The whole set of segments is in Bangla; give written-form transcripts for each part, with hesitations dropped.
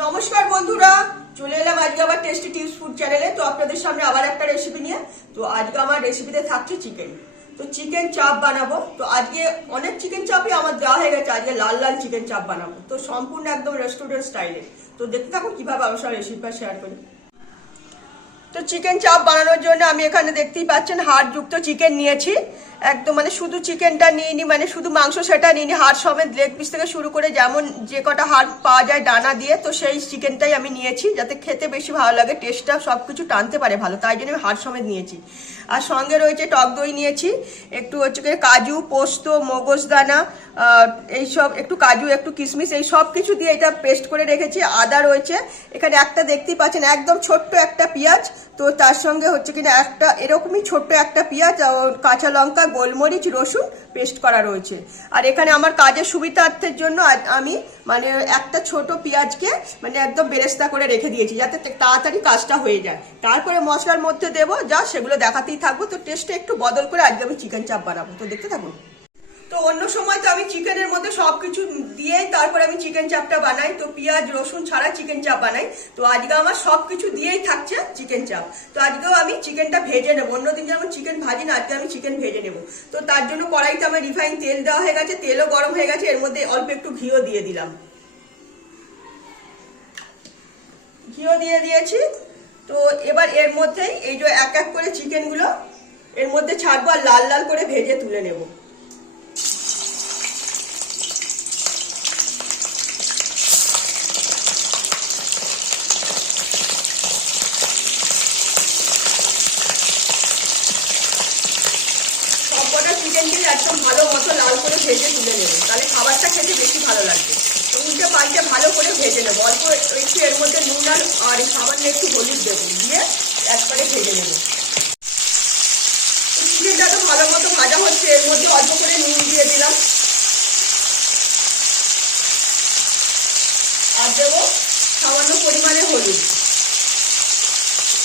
নমস্কার বন্ধুরা, চলে এলাম আজকে আবার টেস্টি টিপস ফুড চ্যানেলে। তো আপনাদের সামনে আবার একটা রেসিপি নিয়ে। তো আজকে আমার রেসিপিতে থাকছে চিকেন। তো চিকেন চাপ বানাবো। তো আজকে অনেক চিকেন চাপই আমার দেওয়া হয়ে গেছে, আজকে লাল লাল চিকেন চাপ বানাবো। তো সম্পূর্ণ একদম রেস্টুরেন্ট স্টাইলে। তো দেখতে থাকুন কিভাবে আমার রেসিপিটা শেয়ার করি। তো চিকেন চাপ বানানোর জন্য আমি এখানে দেখতেই পাচ্ছেন হাড়যুক্ত চিকেন নিয়েছি। একদম মানে শুধু চিকেনটা নিইনি, মানে শুধু মাংস সেটা নিইনি, হাড় সমেত লেগ পিস থেকে শুরু করে যেমন যে কটা হাড় পাওয়া যায় ডানা দিয়ে, তো সেই চিকেনটাই আমি নিয়েছি যাতে খেতে বেশি ভালো লাগে, টেস্টটা সব কিছু টানতে পারে ভালো, তাই জন্য আমি হাড় সমেত নিয়েছি। আর সঙ্গে রয়েছে টক দই নিয়েছি, একটু হচ্ছে কাজু, পোস্ত, মগজদানা, এইসব একটু কাজু, একটু কিশমিশ, এই সব কিছু দিয়ে এটা পেস্ট করে রেখেছি। আদা রয়েছে এখানে একটা, দেখতেই পাচ্ছেন একদম ছোট্ট একটা পেঁয়াজ। তো তার সঙ্গে হচ্ছে কিনা একটা এরকমই ছোট্ট একটা পেঁয়াজ, কাঁচা লঙ্কা, গোলমরিচ, রসুন পেস্ট করা রয়েছে। আর এখানে আমার কাজের সুবিধার্থের জন্য আমি মানে একটা ছোট পেঁয়াজকে মানে একদম বেরেস্তা করে রেখে দিয়েছি যাতে তাড়াতাড়ি কাজটা হয়ে যায়। তারপরে মশলার মধ্যে দেবো যা, সেগুলো দেখাতেই থাকবো। তো টেস্টে একটু বদল করে আজকে আমি চিকেন চাপ বানাবো, তো দেখতে থাকুন। তো অন্য সময় তো আমি চিকেনের মধ্যে সবকিছু দিয়ে তারপরে আমি চিকেন চাপটা বানাই, তো পেঁয়াজ রসুন ছাড়া চিকেন চাপ বানাই। তো আজকে আমার সবকিছু দিয়েই থাকছে চিকেন চাপ। তো আজকেও আমি চিকেনটা ভেজে নেবো, অন্যদিন যেমন চিকেন ভাজি না, আজকে আমি চিকেন ভেজে নেবো। তো তার জন্য কড়াইতে আমার রিফাইন তেল দেওয়া হয়ে গেছে, তেলও গরম হয়ে গেছে, এর মধ্যে অল্প একটু ঘিও দিয়ে দিলাম, ঘিও দিয়ে দিয়েছি। তো এবার এর মধ্যেই এই যে এক এক করে চিকেনগুলো এর মধ্যে ছাড়বো আর লাল লাল করে ভেজে তুলে নেবো। সবকটা চিকেনকে একদম ভালো মতো লাল করে ভেজে তুলে নেবো, তাহলে খাবারটা খেতে বেশি ভালো লাগবে। তো উল্টে পাল্টে ভালো করে ভেজে নেবো, অল্প একটু এর মধ্যে নুন আর সামান্য একটু হলুদ দেবো, দিয়ে একবারে ভেজে নেবো। চিকেনটা তো ভালো মতো ভাজা হচ্ছে, এর মধ্যে অল্প করে নুন দিয়ে দিলাম আর দেবো সামান্য পরিমাণে হলুদ।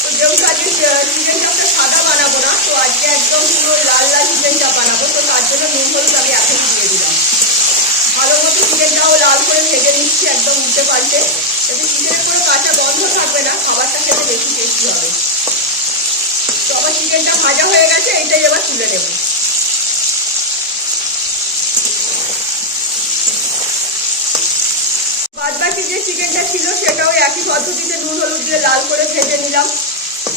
তো যেহেতু আজকে চিকেন চাপটা সাদা বানাবো না, তো আজকে একদম পুরো লাল লাল চিকেন চাপ বানাবো, তো তার জন্য নুন হলুদ আমি এখনই দিয়ে দিলাম। ভালো মতো চিকেনটাও লাল করে ভেজে নিচ্ছি একদম উল্টে পাল্টে, যাতে চিকেনের কোনো কাঁচা গন্ধ থাকবে না, খাবারটা খেতে বেশি টেস্টি হবে। তো আমার চিকেনটা ভাজা হয়ে গেছে, এইটাই এবার তুলে নেব। বাদ বাকি যে চিকেনটা ছিল সেটাও একই পদ্ধতিতে নুন হলুদ দিয়ে লাল করে ভেজে নিলাম,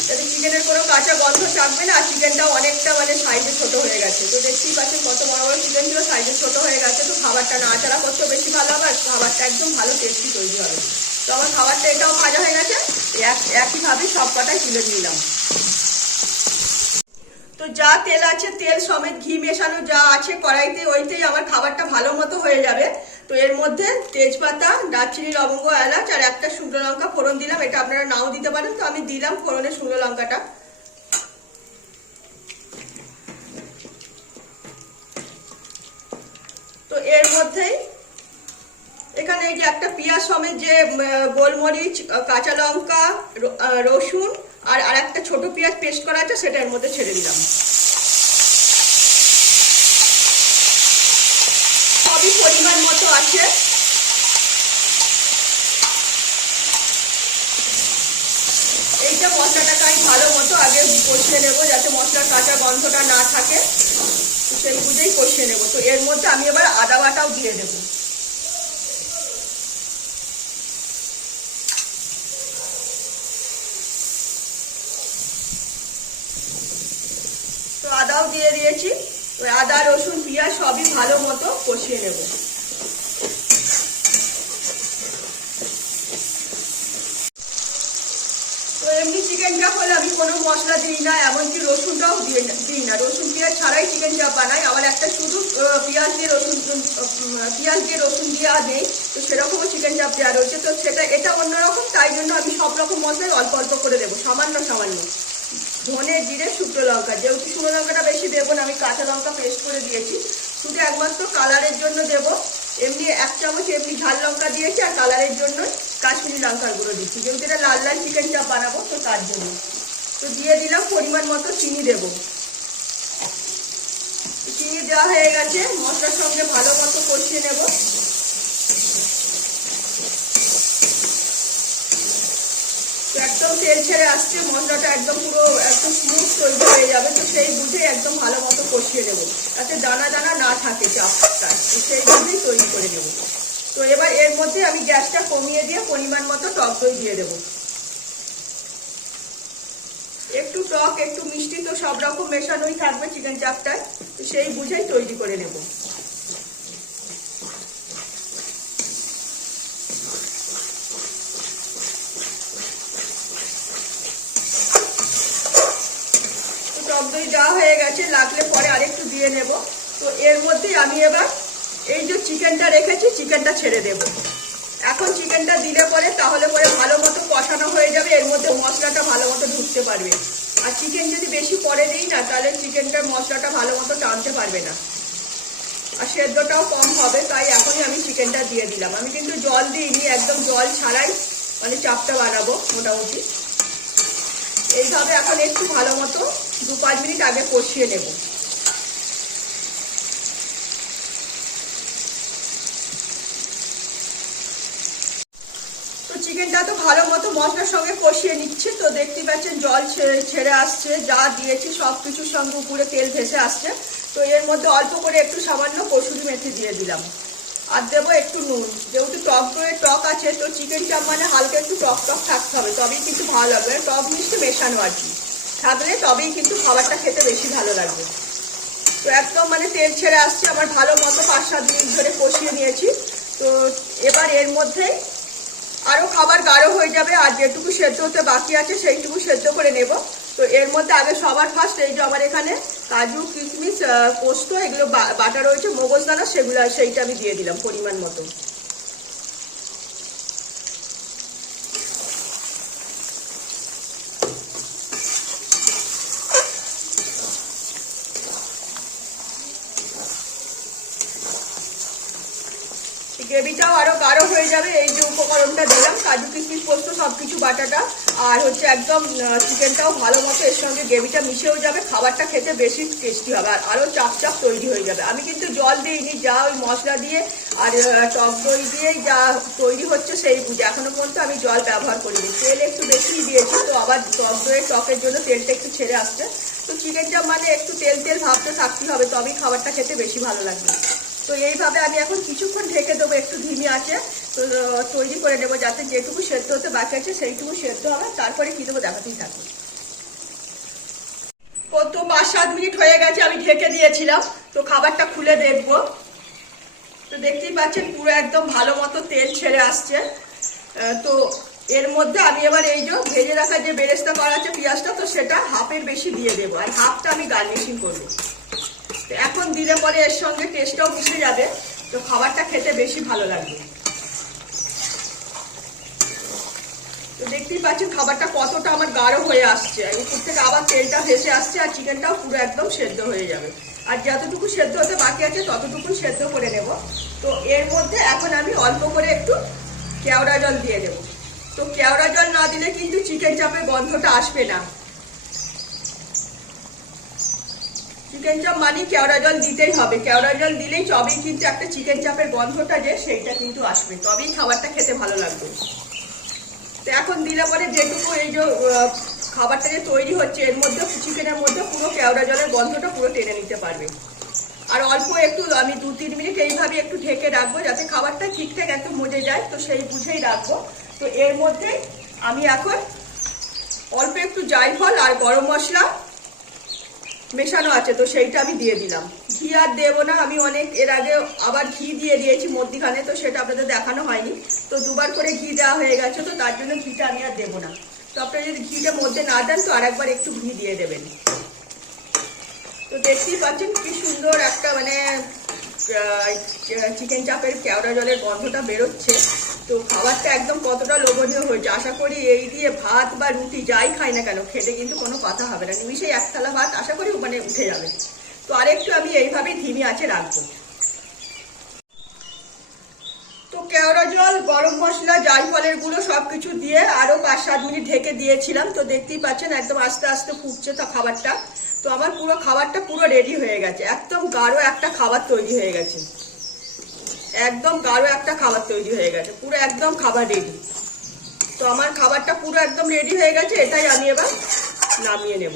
যাতে চিকেনের কোনো কাঁচা গন্ধ থাকবে না। আর চিকেনটাও অনেকটা মানে সাইজে ছোট হয়ে গেছে, তো দেখতেই পাচ্ছেন কত বড় বড় চিকেন ছিল, সাইজে ছোট হয়ে গেছে। তো খাবারটা নাড়াচাড়া করতেও বেশি ভালো হবে আর খাবারটা একদম ভালো টেস্টি তৈরি হবে। তো আমার খাবারটা এটাও ভাজা হয়ে গেছে, একইভাবে সব কটাই তুলে দিলাম। তো যা তেল আছে, তেল সমেত ঘি মেশানো যা আছে কড়াইতে, ওইতেই আমার খাবারটা ভালো মতো হয়ে যাবে। তো এর মধ্যে তেজপাতা, দারচিনি, লবঙ্গ, এলাচ আর একটা শুকনো লঙ্কা ফোড়ন দিলাম। এটা আপনারা নাও দিতে পারেন, তো আমি দিলাম ফোড়নে শুকনো লঙ্কাটা। তো এর মধ্যেই এখানে এই যে একটা পেঁয়াজ সমেত যে গোলমরিচ, কাঁচা লঙ্কা, রসুন আর একটা ছোট পেঁয়াজ পেস্ট করা আছে, সেটা এর মধ্যে ছেড়ে দিলাম। সবই পরিমাণ মতো আছে। এইটা মশলাটাকে আমি ভালো মতো আগে কষিয়ে নেবো, যাতে মশলার কাঁচা গন্ধটা না থাকে, সেই বুঝেই কষিয়ে নেবো। তো এর মধ্যে আমি এবার আদা বাটাও দিয়ে দেবো। তো আদাও দিয়ে দিয়েছি, ওই আদা রসুন পেঁয়াজ সবই ভালো মতো কষিয়ে নেব। তো এমনি চিকেন চাপ হলে আমি কোনো মশলা দিই না, এমনকি রসুনটাও দিই না, রসুন পেঁয়াজ ছাড়াই চিকেন চাপ বানাই। আবার একটা শুধু পেঁয়াজ দিয়ে রসুন দেওয়া নেই, তো সেরকমও চিকেন চাপ দেওয়া রয়েছে। তো এটা অন্যরকম, তাই জন্য আমি সব রকম মশলাই অল্প অল্প করে দেবো, সামান্য সামান্য। ধনে, জিরে, শুকনো লঙ্কা, যেহেতু শুকনো লঙ্কাটা বেশি দেবো না, আমি কাঁচা লঙ্কা পেস্ট করে দিয়েছি, শুধু একমাত্র কালারের জন্য দেব। এমনি 1 চামচ এমনি ঝাল লঙ্কা দিয়েছি, আর কালারের জন্য কাশ্মীরি লঙ্কার গুঁড়ো দিচ্ছি, যেহেতু এটা লাল লাল চিকেন চাপ বানাবো, তো তার জন্য। তো দিয়ে দিলাম পরিমাণ মতো চিনি দেবো। চিনি দেওয়া হয়ে গেছে, মশলার সঙ্গে ভালো মতো কষিয়ে নেব। একদম তেল ছেড়ে আসছে, মশলাটা একদম পুরো একদম স্মুথ তৈরি হয়ে যাবে। তো সেই বুঝে একদম ভালো মতো কষিয়ে নেবো, যাতে দানা দানা না থাকে চাপটা, সেই বুঝেই তৈরি করে নেব। তো এবার এর মধ্যে আমি গ্যাসটা কমিয়ে দিয়ে পরিমাণ মতো টক দই দিয়ে দেবো। একটু টক একটু মিষ্টি তো সব রকম মেশানোই থাকবে চিকেন চাপটায়, তো সেই বুঝেই তৈরি করে নেব। টক দই দেওয়া হয়ে গেছে, লাগলে পরে আরেকটু দিয়ে নেব। তো এর মধ্যে আমি এবার এই যে চিকেনটা রেখেছি চিকেনটা ছেড়ে দেব। এখন চিকেনটা দিলে পরে তাহলে পরে ভালো মতো কষানো হয়ে যাবে, এর মধ্যে মশলাটা ভালো মতো ঢুকতে পারবে। আর চিকেন যদি বেশি পরে দিই না, তাহলে চিকেনটার মশলাটা ভালো মতো টানতে পারবে না, আর সেদ্ধটাও কম হবে। তাই এখনই আমি চিকেনটা দিয়ে দিলাম। আমি কিন্তু জল দিইনি, একদম জল ছাড়াই মানে চাপটা বানাবো মোটামুটি। এইভাবে এখন একটু ভালো মতো 2-5 মিনিট আগে কষিয়ে নেব। তো চিকেনটা তো ভালো মতো মশলার সঙ্গে কষিয়ে নিচ্ছে। তো দেখতে পাচ্ছেন জল ছেড়ে আসছে, যা দিয়েছি সব কিছুর সঙ্গে উপরে তেল ভেসে আসছে। তো এর মধ্যে অল্প করে একটু সামান্য কসুরি মেথি দিয়ে দিলাম, আর দেবো একটু নুন। যেহেতু টক দইয়ের টক আছে, তো চিকেন চাপ মানে হালকা একটু টক টক থাকতে হবে, তবেই কিন্তু ভালো লাগবে। টক মিষ্টি মেশানো আর কি থাকলে তবেই কিন্তু খাবারটা খেতে বেশি ভালো লাগবে। তো একদম মানে তেল ছেড়ে আসছে আমার, ভালো মতো 5-7 মিনিট ধরে কষিয়ে নিয়েছি। তো এবার এর মধ্যে আরও খাবার গাঢ় হয়ে যাবে, আর যেটুকু সেদ্ধ হতে বাকি আছে সেইটুকু সেদ্ধ করে নেব। তো এর মধ্যে আগে সবার ফার্স্ট এই যে আমার এখানে কাজু কিশমিশ পোস্ত এগুলো বাটা রয়েছে, মগজদানা, সেইটা আমি দিয়ে দিলাম পরিমাণ মতো। গ্রেভিটাও আরো গাঢ় হয়ে যাবে। এই যে উপকরণটা দিলাম, কাজু কিশমিশ পোস্ত সবকিছু বাটাটা, আর হচ্ছে একদম চিকেনটাও ভালো মতো এর সঙ্গে গ্রেভিটা মিশেও যাবে, খাবারটা খেতে বেশি টেস্টি হবে, আর আরো চাপ চাপ তৈরি হয়ে যাবে। আমি কিন্তু জল দিইনি, যা ওই মশলা দিয়ে আর টক দই দিয়েই যা তৈরি হচ্ছে সেই বুঝে, এখনো পর্যন্ত আমি জল ব্যবহার করিনি। তেল একটু বেশি দিয়েছি, তো আবার টক দইয়ের টকের জন্য তেলটা একটু ছেড়ে আসছে। তো চিকেনটা মানে একটু তেল তেল ভাবতে থাকতে হবে, তবেই খাবারটা খেতে বেশি ভালো লাগবে। তো এইভাবে আমি এখন কিছুক্ষণ ঢেকে দেবো একটু ধিমি আছে, তো তৈরি করে নেবো, যাতে যেটুকু সেদ্ধ হতে বাকি আছে সেইটুকু সেদ্ধ হবে। তারপরে কি দেবো দেখাতেই থাকবে। তো 5-7 মিনিট হয়ে গেছে, আমি ঢেকে দিয়েছিলাম। তো খাবারটা খুলে দেখবো। তো দেখতেই পাচ্ছেন পুরো একদম ভালো মতো তেল ছেড়ে আসছে। তো এর মধ্যে আমি এবার এই যে ভেজে রাখা যে বেরেস্তা করা আছে পেঁয়াজটা, তো সেটা হাফের বেশি দিয়ে দেবো, আর হাফটা আমি গার্নিশিং করবো। এখন দিলে পরে এর সঙ্গে টেস্টটাও মিশে যাবে, তো খাবারটা খেতে বেশি ভালো লাগবে। তো দেখতেই পাচ্ছেন খাবারটা কতটা আমার গাঢ় হয়ে আসছে, উপর থেকে আবার তেলটা ভেসে আসছে, আর চিকেনটাও পুরো একদম সেদ্ধ হয়ে যাবে। আর যতটুকু সেদ্ধ হতে বাকি আছে ততটুকু সেদ্ধ করে নেব। তো এর মধ্যে এখন আমি অল্প করে একটু কেওড়া জল দিয়ে দেব। তো কেওড়া জল না দিলে কিন্তু চিকেন চাপের গন্ধটা আসবে না। চিকেন চাপ মানে কেওড়া জল দিতেই হবে, কেওড়া জল দিলেই তবেই কিন্তু একটা চিকেন চাপের গন্ধটা যে সেইটা কিন্তু আসবে, তবেই খাবারটা খেতে ভালো লাগবে। তো এখন দিলে পরে যেটুকু এই যে খাবারটা যে তৈরি হচ্ছে এর মধ্যে চিকেনের মধ্যে পুরো কেওড়া জলের গন্ধটা পুরো টেনে নিতে পারবে। আর অল্প একটু আমি 2-3 মিনিট এইভাবে একটু ঢেকে রাখবো, যাতে খাবারটা ঠিকঠাক একটু মজে যায়, তো সেই বুঝেই রাখবো। তো এর মধ্যে আমি এখন অল্প একটু জায়ফল আর গরম মশলা মেশানো আছে, তো সেইটা আমি দিয়ে দিলাম। ঘি আর দেবো না, আমি অনেক এর আগে আবার ঘি দিয়ে দিয়েছি মধ্যিখানে, তো সেটা আপনাদের দেখানো হয়নি। তো 2বার করে ঘি দেওয়া হয়ে গেছে, তো তার জন্য ঘিটা আমি আর দেবো না। তো আপনারা যদি ঘিটা মধ্যে না দেন, তো আরেকবার একটু ঘি দিয়ে দেবেন। তো দেখতেই পাচ্ছেন কি সুন্দর একটা মানে চিকেন চাপের কেওড়া জলের গন্ধটা বেরোচ্ছে। তো খাবারটা একদম কতটা লোভনীয় হয়েছে। আশা করি এই দিয়ে ভাত বা রুটি যাই খাই না কেন খেতে কিন্তু কোনো কথা হবে না, নিমিশেই এক থালা ভাত আশা করি মানে উঠে যাবে। তো আরেকটু আমি এইভাবেই ধিমি আঁচে রাখবো। তো কেওড়া জল, গরম মশলা, জায়ফলের গুঁড়ো সবকিছু দিয়ে আরো 5-7 মিনিট ঢেকে দিয়েছিলাম। তো দেখতেই পাচ্ছেন একদম আস্তে আস্তে ফুটছে তো খাবারটা। তো আমার পুরো খাবারটা পুরো রেডি হয়ে গেছে, একদম গাঢ় একটা খাবার তৈরি হয়ে গেছে, একদম গাঢ় একটা খাবার তৈরি হয়ে গেছে, পুরো একদম খাবার রেডি। তো আমার খাবারটা পুরো একদম রেডি হয়ে গেছে, এটাই আমি এবার নামিয়ে নেব।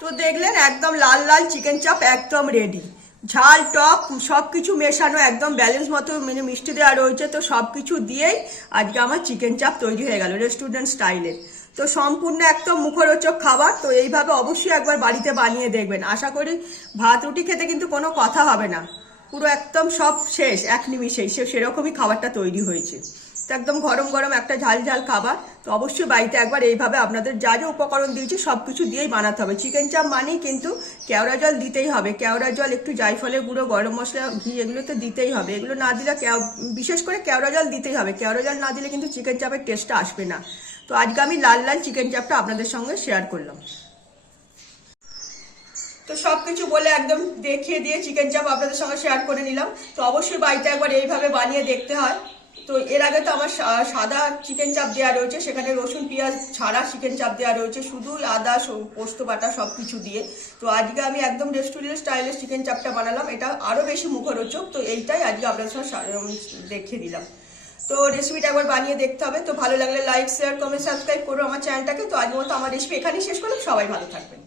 তো দেখলেন একদম লাল লাল চিকেন চাপ একদম রেডি। ঝাল টক সব কিছু মেশানো, একদম ব্যালেন্স মতো মানে মিষ্টি দেওয়া রয়েছে। তো সব কিছু দিয়েই আজকে আমার চিকেন চাপ তৈরি হয়ে গেল রেস্টুরেন্ট স্টাইলের। তো সম্পূর্ণ একদম মুখরোচক খাবার। তো এইভাবে অবশ্যই একবার বাড়িতে বানিয়ে দেখবেন। আশা করি ভাত রুটি খেতে কিন্তু কোনো কথা হবে না, পুরো একদম সব শেষ এক নিমিষেই সেরকমই খাবারটা তৈরি হয়েছে। তো একদম গরম গরম একটা ঝাল ঝাল খাবার। তো অবশ্যই বাড়িতে একবার এইভাবে আপনাদের যা যা উপকরণ দিয়েছি সব কিছু দিয়েই বানাতে হবে। চিকেন চাপ মানেই কিন্তু কেওড়া জল দিতেই হবে, কেওড়া জল, একটু জায়ফলের গুঁড়ো, গরম মশলা, ঘি, এগুলো তো দিতেই হবে। এগুলো না দিলে বিশেষ করে কেওড়া জল দিতেই হবে। কেওড়া জল না দিলে কিন্তু চিকেন চাপের টেস্টটা আসবে না। তো আজকে আমি লাল লাল চিকেন চাপটা আপনাদের সঙ্গে শেয়ার করলাম। তো সবকিছু বলে একদম দেখিয়ে দিয়ে চিকেন চাপ আপনাদের সঙ্গে শেয়ার করে নিলাম। তো অবশ্যই বাড়িতে একবার এইভাবে বানিয়ে দেখতে হয়। তো এর আগে তো আমার সাদা চিকেন চাপ দেওয়া রয়েছে, সেখানে রসুন পেঁয়াজ ছাড়া চিকেন চাপ দেওয়া রয়েছে, শুধু আদা পোস্ত বাটা সব কিছু দিয়ে। তো আজকে আমি একদম রেস্টুরেন্ট স্টাইলের চিকেন চাপটা বানালাম, এটা আরও বেশি মুখরোচক। তো এইটাই আজকে আপনাদের সঙ্গে দেখিয়ে দিলাম। তো রেসিপিটা একবার বানিয়ে দেখতে হবে। তো ভালো লাগলে লাইক শেয়ার কমেন্ট সাবস্ক্রাইব করো আমার চ্যানেলটাকে। তো আজকের মতো আমার রেসিপি এখানেই শেষ করলাম। সবাই ভালো থাকবেন।